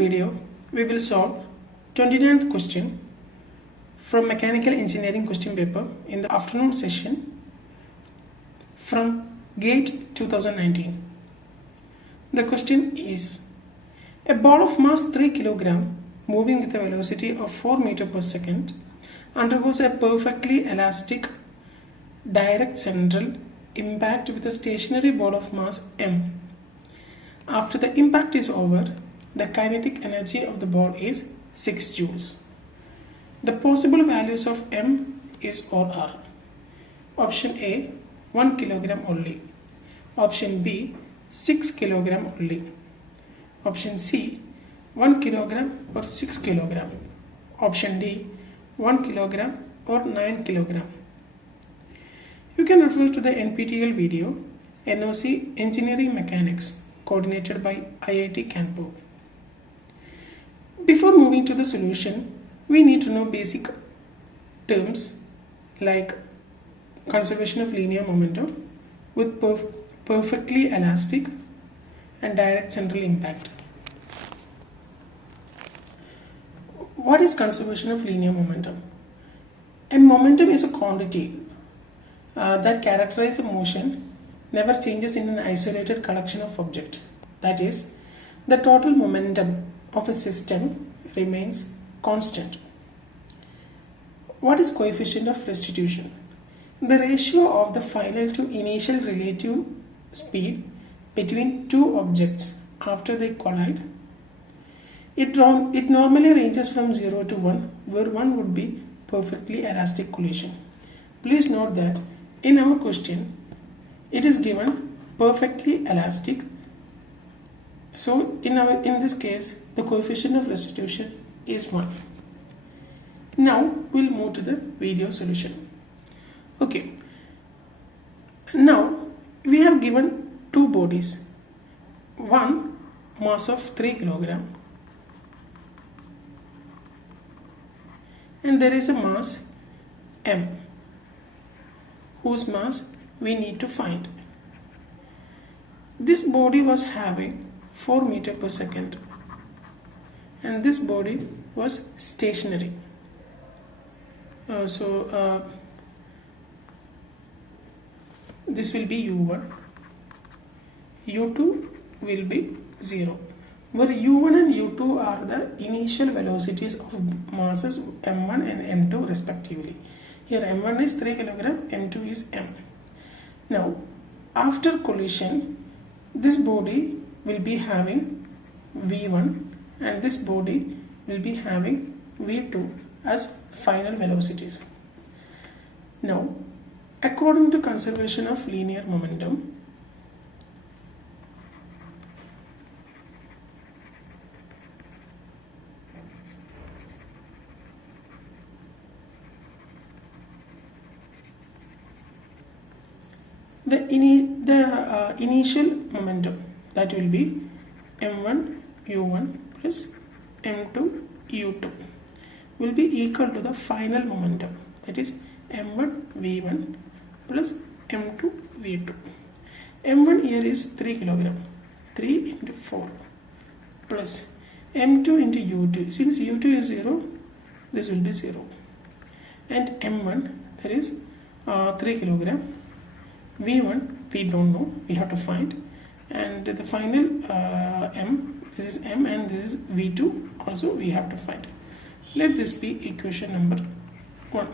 video, we will solve 29th question from Mechanical Engineering question paper in the afternoon session from GATE 2019. The question is, a ball of mass 3 kg moving with a velocity of 4 meter per second undergoes a perfectly elastic direct central impact with a stationary ball of mass m. After the impact is over, the kinetic energy of the ball is 6 joules. The possible values of m is or are: option A 1 kg only, option B 6 kg only, option C 1 kg or 6 kg, option D 1 kg or 9 kg. You can refer to the NPTEL video NOC Engineering Mechanics coordinated by IIT Kanpur. Before moving to the solution, we need to know basic terms like conservation of linear momentum with perfectly elastic and direct central impact. What is conservation of linear momentum? A momentum is a quantity that characterizes a motion never changes in an isolated collection of objects. That is, the total momentum of a system remains constant. What is coefficient of restitution? The ratio of the final to initial relative speed between two objects after they collide. It normally ranges from 0 to 1, where 1 would be perfectly elastic collision. Please note that in our question, it is given perfectly elastic. So in this case, the coefficient of restitution is 1. Now we'll move to the video solution. Okay. Now we have given two bodies. One mass of 3 kg and there is a mass m whose mass we need to find. This body was having 4 meter per second and this body was stationary. This will be u1, u2 will be 0, where u1 and u2 are the initial velocities of masses m1 and m2 respectively. Here m1 is 3 kg, m2 is m. Now after collision, this body will be having v1 and this body will be having v2 as final velocities. Now according to conservation of linear momentum, the initial momentum, that will be m1 u1 plus m2 u2, will be equal to the final momentum, that is m1 v1 plus m2 v2. m1 here is 3 kg, 3 into 4 plus m2 into u2. Since u2 is 0, this will be 0, and m1, that is 3 kg, v1 we don't know, we have to find, and the final m, this is m and this is v2 also we have to find. Let this be equation number 1.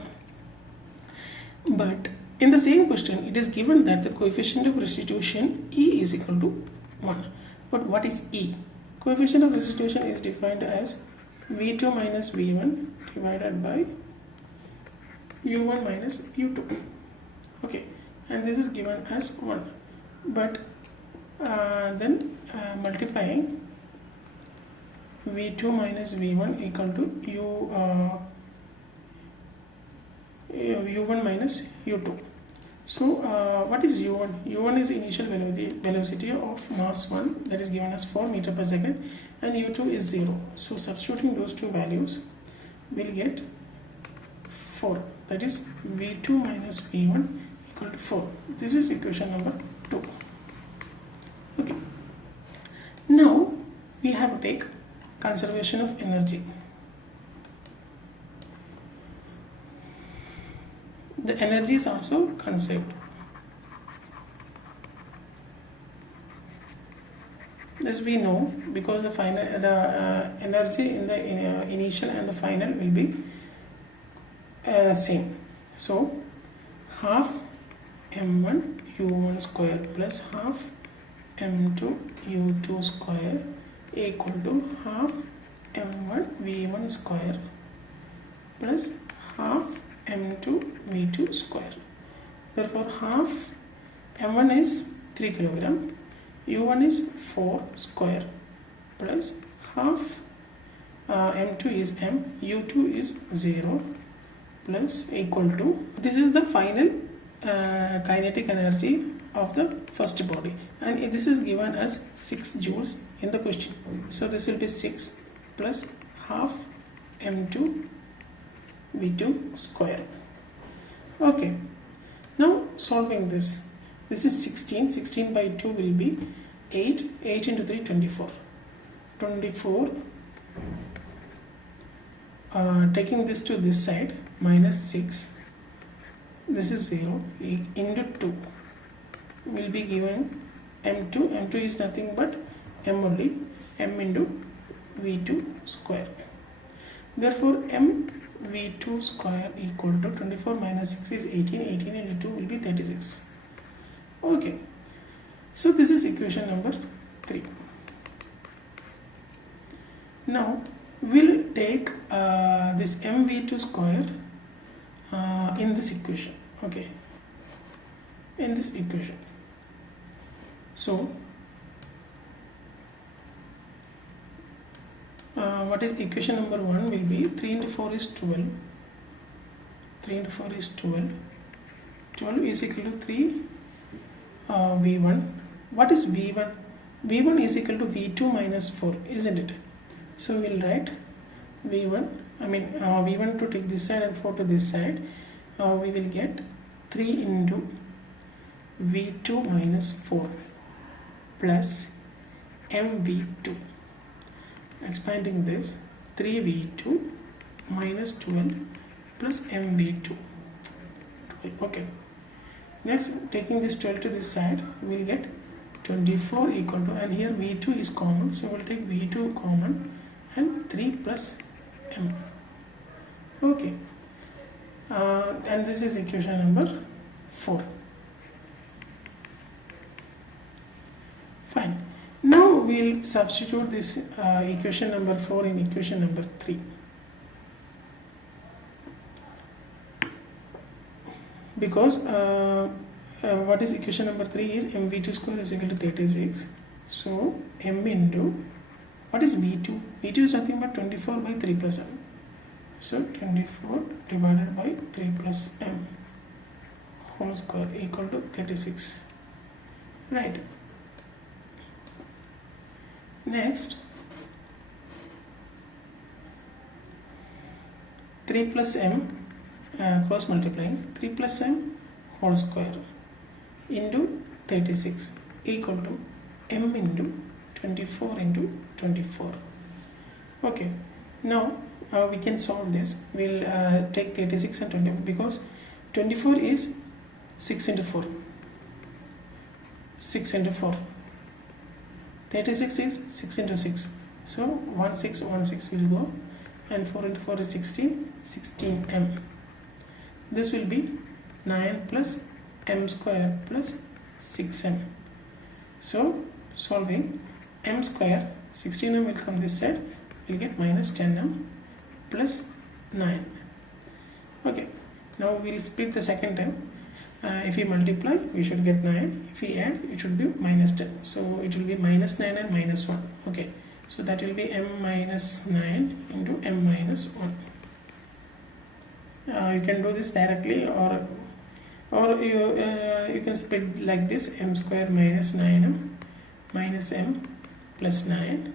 But in the same question, it is given that the coefficient of restitution E is equal to 1. But what is E? Coefficient of restitution is defined as v2 minus v1 divided by u1 minus u2. Okay, and this is given as 1. But then multiplying v2 minus v1 equal to u1 minus u2. So what is u1? u1 is initial velocity of mass 1, that is given as 4 meter per second, and u2 is 0. So substituting those two values, we'll get 4, that is v2 minus v1 equal to 4. This is equation number 2. Okay. Now we have to take conservation of energy. The energy is also conserved. This we know because the energy in the initial and the final will be same. So half m1 u1 square plus half m2 u2 square equal to half m1 v1 square plus half m2 v2 square. Therefore half m1 is 3 kg, u1 is 4 square plus half m2 is m, u2 is 0 plus equal to, this is the final kinetic energy of the first body, and this is given as 6 joules in the question. So this will be 6 plus half m2 v2 square. Okay, now solving this is 16 by 2 will be 8 into 3 24, taking this to this side minus 6, this is 0 into 2 will be given m2 is nothing but m only, m into v2 square. Therefore m v2 square equal to 24 minus 6 is 18 into 2 will be 36. Okay, so this is equation number 3. Now we'll take this mv2 square in this equation. Okay, in this equation. So what is equation number 1 will be 3 into 4 is 12. 3 into 4 is 12. 12 is equal to 3 v1. What is v1? v1 is equal to v2 minus 4, isn't it? So we'll write v1, v1 to take this side and 4 to this side. We will get 3 into v2 minus 4 plus mv2. Expanding this, 3v2 minus 12 plus mv2. Okay. Next, taking this 12 to this side, we will get 24 equal to, and here v2 is common, so we'll take v2 common and 3 plus m. Okay. And this is equation number 4. Fine. Now we'll substitute this equation number 4 in equation number 3. Because what is equation number 3 is mv2 square is equal to 36. So m into, what is v2? v2 is nothing but 24 by 3 plus m. So 24 divided by 3 plus m whole square equal to 36. Right. Next, 3 plus m cross multiplying, 3 plus m whole square into 36 equal to m into 24 into 24. Okay, now we can solve this. We'll take 36 and 24 because 24 is 6 into 4. 6 into 4. 36 is 6 into 6. So 1 6 1 6 will go, and 4 into 4 is 16. 16m. This will be 9 plus m square plus 6m. So solving, m square 16m will come this side, we'll get minus 10m plus 9. Okay, now we'll split the second term. If we multiply, we should get 9. If we add, it should be minus 10. So it will be minus 9 and minus 1. Okay, so that will be m minus 9 into m minus 1. You can do this directly, or you can split like this: m square minus 9m minus m plus 9.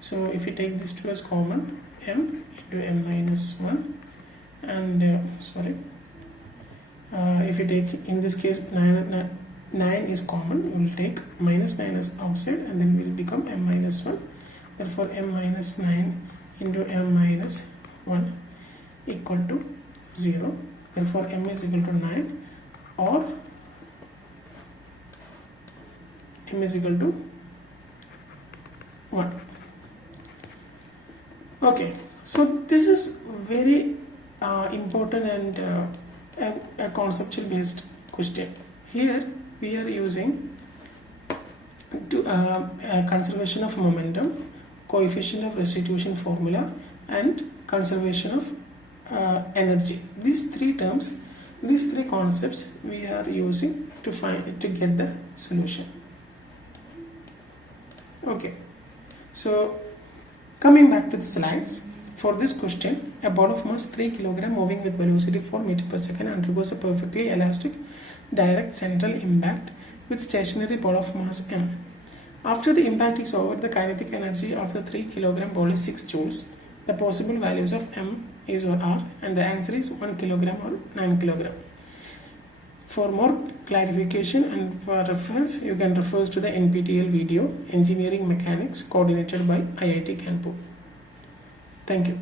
So if you take these two as common, m into m minus 1, and if you take, in this case, 9 is common, you will take minus 9 as outside, and then will become m minus 1, Therefore m minus 9 into m minus 1 equal to 0. Therefore m is equal to 9 or m is equal to 1. Okay, so this is very important and a conceptual based question. Here we are using conservation of momentum, coefficient of restitution formula, and conservation of energy. These three terms, these three concepts we are using to get the solution. Okay, so coming back to the slides, for this question, a ball of mass 3 kg moving with velocity 4 meter per second undergoes a perfectly elastic direct central impact with stationary ball of mass m. After the impact is over, the kinetic energy of the 3 kg ball is 6 joules. The possible values of m is or are, and the answer is 1 kg or 9 kg. For more clarification and for reference, you can refer to the NPTEL video Engineering Mechanics coordinated by IIT Kanpur. Thank you.